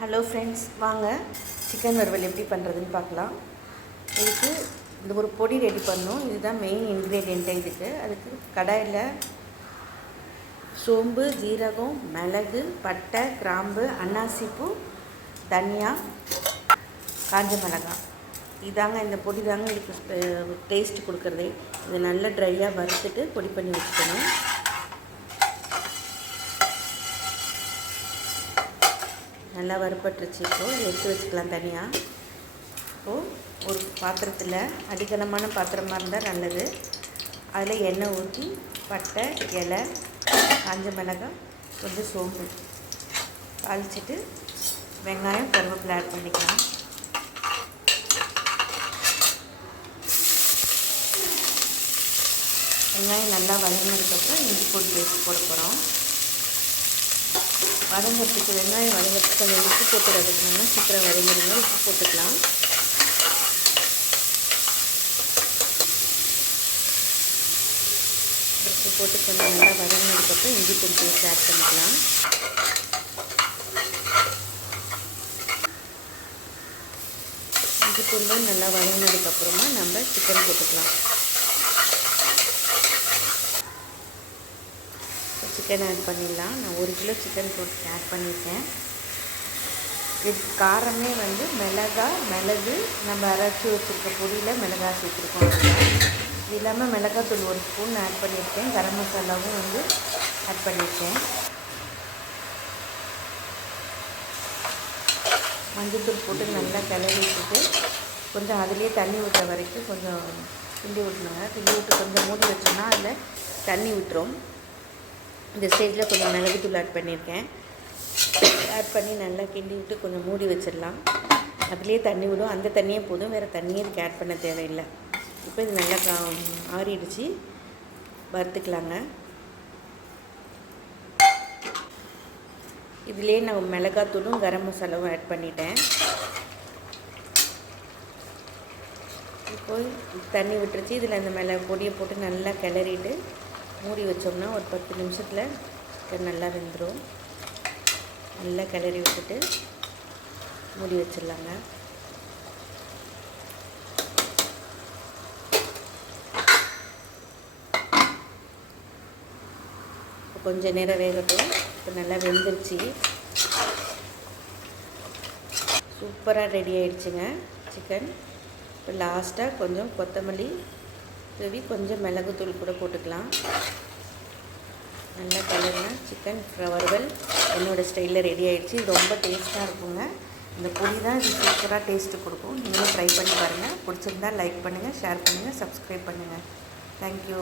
Hello friends வாங்க. Chicken வறுவல் எப்படி பண்ணுறதுன்னு பார்க்கலாம். இதுக்கு இந்த ஒரு பொடி ரெடி பண்ணணும் இதுதான் மெயின் இன்க்ரீடியண்ட்டே இதுக்கு. அதுக்கு கடாயில் சோம்பு ஜீரகம் மிளகு பட்டை கிராம்பு அன்னாசிப்பூ தனியா காஞ்ச மிளகாய் இதாங்க இந்த பொடி தாங்க இதுக்கு டேஸ்ட் கொடுக்குறதே. இது நல்லா ட்ரையாக வறுத்துட்டு பொடி பண்ணி வச்சுக்கணும். நல்லா வறுப்பட்டுருச்சு இப்போது எடுத்து வச்சுக்கலாம் தனியாக இப்போது ஒரு பாத்திரத்தில் அடிக்கனமான பாத்திரமாக இருந்தால் நல்லது. அதில் எண்ணெய் ஊற்றி பட்டை இலை காஞ்ச மிளகாய் கொஞ்சம் சோம்பு தாளிச்சிட்டு வெங்காயம் கருவேப்பிலை ஆட் பண்ணிக்கலாம். வெங்காயம் நல்லா வதங்கினதுக்கப்புறம் இஞ்சி பூண்டு பேஸ்ட் போட போகிறோம் வதங்கிறதுக்கு வெங்காயம் வதங்கிறதுக்கு கொஞ்சம் உப்பு போட்டு வதக்கணும்னா சீக்கிரம் வதங்கிடுங்க. உப்பு போட்டுக்கலாம். உப்பு போட்டு கொஞ்சம் நல்லா வதங்கினதுக்கப்புறம் இஞ்சி பூண்டு பேஸ்ட் ஆட் பண்ணிக்கலாம். இஞ்சி பூண்டும் நல்லா வதங்கினதுக்கப்புறமா நம்ம சிக்கன் போட்டுக்கலாம். சிக்கன் ஆட் பண்ணிடலாம். நான் ஒரு கிலோ சிக்கன் போட்டு ஆட் பண்ணியிருக்கேன் இது காரமே வந்து மிளகா மிளகு நம்ம அரைச்சி வச்சுருக்க பொடியில் மிளகா சேர்த்துருக்கோம் இது இல்லாமல் மிளகாத்தூள் ஒரு ஸ்பூன் ஆட் பண்ணியிருக்கேன். கரம் மசாலாவும் வந்து ஆட் பண்ணியிருக்கேன். மஞ்சத்தூள் போட்டு நல்லா கிளறி விட்டுட்டு கொஞ்சம் அதுலேயே தண்ணி விட்ட வரைக்கும் கொஞ்சம் கிண்டி விட்டுணுங்க கிண்டி விட்டு கொஞ்சம் மூடி வச்சோம்னா அதில் தண்ணி விட்டுரும் இந்த ஸ்டேஜில் கொஞ்சம் மிளகுத்தூள் ஆட் பண்ணியிருக்கேன். ஆட் பண்ணி நல்லா கிண்டி விட்டு கொஞ்சம் மூடி வச்சிடலாம். அதுலேயே தண்ணி விடும். அந்த தண்ணியே போதும். வேறு தண்ணியே இதுக்கு ஆட் பண்ண தேவையில்லை. இப்போ இது நல்லா கா ஆறிடுச்சு. வறுத்துக்கலாங்க. இதுலேயே நான் மிளகாத்தூளும் கரம் மசாலாவும் ஆட் பண்ணிட்டேன். இப்போ தண்ணி விட்டுருச்சு. இதில் அந்த மிளகு பொடியை போட்டு நல்லா கிளறிட்டு மூடி வச்சோம்னா ஒரு பத்து நிமிஷத்தில் சிக்கன் நல்லா வெந்துடும் நல்லா கிளறி விட்டுட்டு மூடி வச்சிடலாங்க. இப்போ கொஞ்சம் நேரம் வேகட்டும். இப்போ நல்லா வெந்துருச்சு. சூப்பராக ரெடி ஆயிடுச்சுங்க சிக்கன் இப்போ லாஸ்ட்டாக கொஞ்சம் கொத்தமல்லி தூவி கொஞ்சம் மிளகுத்தூள் கூட போட்டுக்கலாம். நல்லா கலர்னா சிக்கன் வறுவல் என்னோடய ஸ்டைலில் ரெடி ஆகிடுச்சு ரொம்ப டேஸ்ட்டாக இருக்குங்க. இந்த பொடி தான் இது சூப்பராக டேஸ்ட்டு கொடுக்கும். நீங்களும் ட்ரை பண்ணி பாருங்கள் பிடிச்சிருந்தா லைக் பண்ணுங்கள் ஷேர் பண்ணுங்கள் சப்ஸ்கிரைப் பண்ணுங்கள் தேங்க்யூ